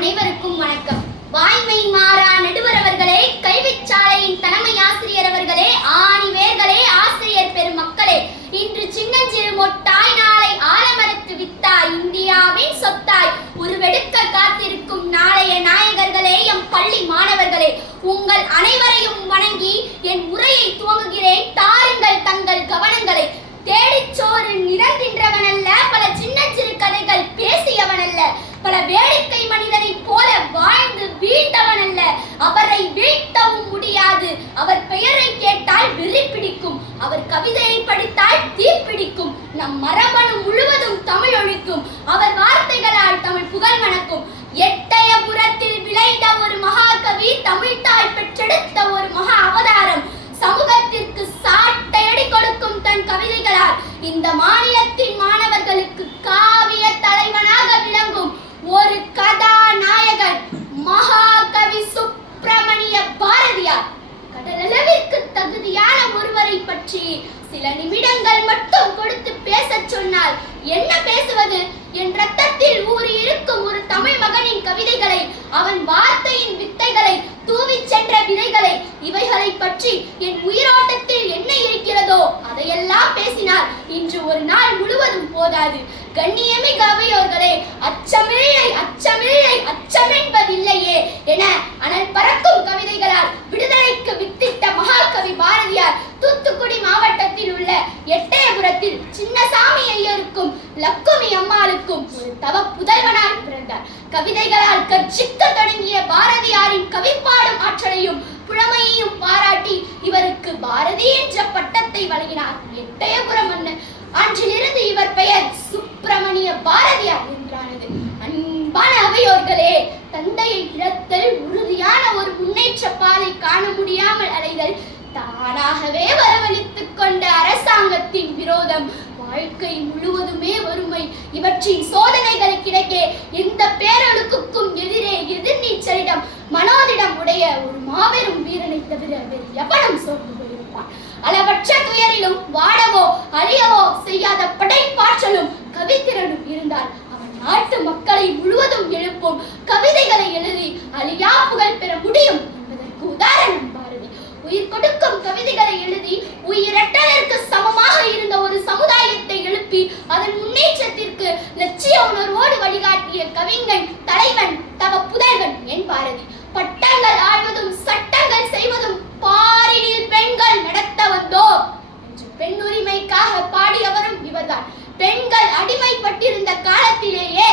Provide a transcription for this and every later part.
அனைவருக்கும் வணக்கம். வாய்மை மாறா நடுவர் அவர்களே, கல்விச்சாலையின் தலைமை ஆசிரியர் அவர்களே, ஆணிவேர்களே, ஆசிரியர் பெருமக்களே, இன்று சின்னஞ்சிறு மொட்டாய் நாளை ஆலமரத்து வித்தாய் இந்தியாவின் சொத்தாய் உருவெடுக்க காத்திருக்கும் நாளைய நாயகர்களே, எம் பள்ளி மாணவர்களே, உங்கள் அனைவரையும் வணங்கி என் உரையை துவங்குகிறேன். தாருங்கள் தங்கள் கவனங்களை. தேடிச்சோறு நிறந்தின்றவன் அல்ல, பல சின்னஞ்சிறு கதைகள் பேசியவன் அல்ல, பல வேடிக்கை மனிதனை போல வாழ்ந்து வீழ்ந்தவன் அல்ல. அவரை வீழ்த்தவும் முடியாது. அவர் பெயரை கேட்டால் வெறி பிடிக்கும், அவர் கவிதையை படித்தால் தீப்பிடிக்கும். நம் மரபணு முழுவதும் தமிழ் ஒழிக்கும், அவர் வார்த்தைகளால் தமிழ் புகழ் மணக்கும். எட்டயபுரத்தில் விளைந்த ஒரு மகாகவி, தமிழ்தாய் பெற்றெடுத்த ஒரு மகா அவதாரம், சமூகத்திற்கு சாட்டையடி கொடுக்கும் தன் கவிதைகளால் இந்த மாநிலத்தின் மாணவர்களுக்கு காவிய தலைவனாக விளங்கும் ஒரு கதாநாயகன் மகாகவி சுப்பிரமணிய பாரதியார். கடலளவிற்கு தகுதியான ஒருவரை பற்றி சில நிமிடங்கள் மட்டும் கொடுத்து பேசச் சொன்னால் என்ன பேசுவது? என் ரத்தத்தில் ஊறி இருக்கும் ஒரு தமிழ் மகனின் கவிதைகளை, அவன் வார்த்தையின் வித்தைகளை, தூவி சென்ற விதைகளை, இவைகளை பற்றி என் உயிரோட்டத்தில் என்ன இருக்கிறதோ அதையெல்லாம் பேசினால் இன்று ஒரு நாள் முழுவதும் போதாது. கண்ணியமிகு அவையோர்களே, அச்சமில்லை அச்சமில்லை அச்சமென்பதில்லையே என அனல் பறக்கும் கவிதைகளால் விடுதலைக்கு வித்திட்ட மகாகவி பாரதியார் தூத்துக்குடி மாவட்டத்தில் உள்ள எட்டயபுரத்தில் சின்னசாமி ஐயருக்கும் லக்குமி அம்மாளுக்கும் ஒரு தவ புதல்வனாய் பிறந்தார். கவிதைகளால் கர்ஜிக்க தொடங்கிய பாரதியாரின் கவிப்பாடும் ஆற்றலையும் புலமையையும் பாராட்டி இவருக்கு பாரதி என்ற பட்டத்தை வழங்கினார் எட்டயபுரம் மன்னர். அன்றிலிருந்து இவர் பெயர் சுப்பிரமணிய பாரதியார் என்றானது. அன்பான அவையோர்களே, தந்தையை இழத்தல், உறுதியான ஒரு முன்னேற்ற பாதை காண முடியாமல் அலைதல், தானாகவே வரவழைத்துக் கொண்ட அரசாங்கத்தின் விரோதம், வாழ்க்கை முழுவதுமே வறுமை, இவற்றின் சோதனைகளுக்கிடையே எந்த பேரொழுக்குக்கும் எதிரே எதிர்நீச்சலிடம் மனோதிடம் உடைய ஒரு மாபெரும் வீரனை தவிர வேறு எவனும் சோர்ந்து போயிருப்பான். அளவற்ற துயரிலும் வாடவோ அழியவோ செய்யாத படைப்பாற்றலும் கவித்திறனும் இருந்தால் அவன் நாட்டு மக்களை முழுவதும் எழுப்பும் கவிதைகளை எழுதி அழியா புகழ் பெற முடியும் என்பதற்கு உதாரணம் பாரதி. உயிர் கொடுக்கும் கவிதைகளை எழுதி உயிரட்டலருக்கு சமமாக இருந்த ஒரு சமுதாயத்தை எழுப்பி அதன் முன்னேற்றத்திற்கு லட்சிய உணர்வோடு வழிகாட்டிய கவிஞன், தலைவன், தவ புதல்வன் என் பாரதி. பட்டங்கள் ஆழ்வதும் சட்டங்கள் செய்வதும் பாரினில் பெண்கள் நடத்த வந்தோம் என்று பெண் உரிமைக்காக பாடியவரும் இவர்தான். பெண்கள் அடிமைப்பட்டிருந்த காலத்திலேயே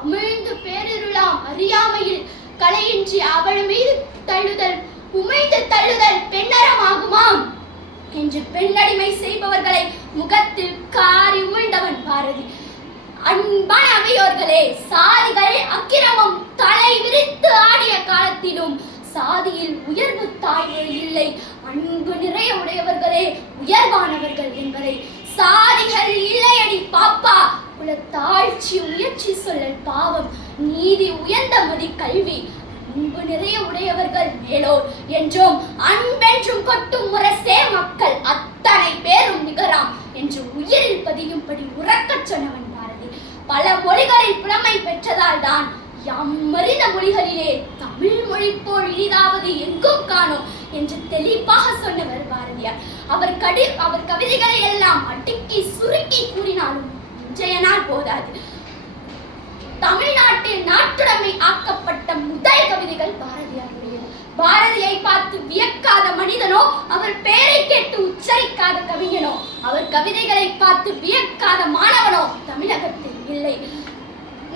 அமிழ்ந்து பேரிருளாம் அறியாமையில் கலையின்றி அவள் மீது தள்ளுதல், உமிழ்ந்து தள்ளுதல் பெண்ணறமாகுமாம் என்று பெண்ணடிமை செய்பவர்களை முகத்தில் காரி உமிழ்ந்தவன் பாரதி. அன்பான அவையோர்களே, சாதிகள் அக்கிரமம் தலை விரித்து ஆடிய காலத்திலும் சாதியில் உயர்வு தாழ்வு இல்லை, அன்பு நிறைய உடையவர்களே உயர்வானவர்கள் என்பதை சாதிகள் இல்லையடி பாப்பா, உள்ள தாழ்ச்சி உயர்ச்சி சொல்லல் பாவம், நீதி உயர்ந்த மதி கல்வி, அன்பு நிறைய உடையவர்கள் மேலோர் என்றும் அன்பென்றும் கொட்டும் முரசே மக்கள் அத்தனை பேரும் நிகராம் என்று உயிரில் பதியும்படி உறக்கச் சொன்னவன் பாரதி. பல மொழிகளில் புலமை பெற்றதால் தான் யாமறிந்த மொழிகளிலே தமிழ் மொழி போல் இனிதாவது எங்கும் காணோம் என்று தெளிவாக சொன்னவர் பாரதியார். அவர் கவிதைகளை எல்லாம் அடுக்கி சுருக்கி கூறினாலும் இன்றைய நாள் போதாது. தமிழ்நாட்டில் நாட்டுடைமை ஆக்கப்பட்ட முதல் கவிதைகள் பாரதியாருடையது. பாரதியை பார்த்து வியக்காத மனிதனோ, அவர் பெயரை கேட்டு உச்சரிக்காத கவிஞனோ, அவர் கவிதைகளை பார்த்து வியக்காத மாணவனோ தமிழகத்தில் இல்லை.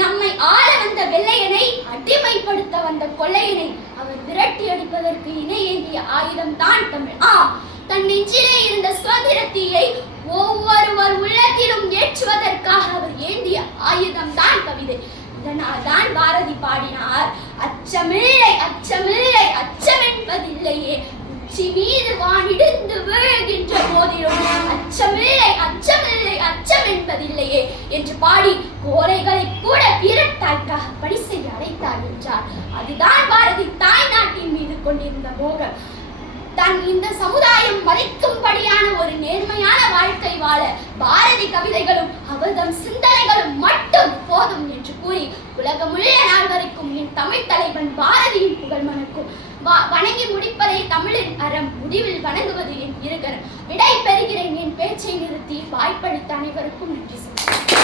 நம்மை ஆள வந்த வெள்ளையனை, அடிமைப்படுத்த வந்த கொள்ளையனை அவர் விரட்டி அடிப்பதற்கு இணை ஏந்திய ஆயுதம் தான் தமிழ். தன் நெஞ்சிலே இருந்த சுதந்திர தீயை ஒவ்வொருவர் உள்ளத்திலும் ஏற்றுவதற்காக அவர் ஏந்திய ஆயுதம் தான் கவிதை. இதனால் தான் பாரதி பாடினார், அச்சமில்லை அச்சமில்லை அச்சமென்பதில்லையே, உச்சி மீது வானிடிந்து வீழ்கின்ற போதிலும் அச்சமில்லை அச்சமில்லை அச்சமென்பதில்லையே என்று பாடி கோரைகளை கூட வீரத்தாய்க்காக பணி செய்ய அழைத்தார் என்றார். அதுதான் பாரதி தாய் நாட்டின் மீது கொண்டிருந்த மோகம். இந்த சமுதாயம் மதிக்கும்படியான ஒரு நேர்மையான வாழ்க்கை வாழ பாரதி கவிதைகளும் அவர்தம் சிந்தனைகளும் மட்டும் போதும் என்று கூறி உலகமுள்ள நாள் வரைக்கும் என் தமிழ் தலைவன் பாரதியின் புகழ் மணக்கும். வணங்கி முடிப்பதை தமிழின் அறம், முடிவில் வணங்குவது என் இருகரம். விடை பெறுகிறேன் என் பேச்சை நிறுத்தி. வாய்ப்பளித்த அனைவருக்கும் நன்றி.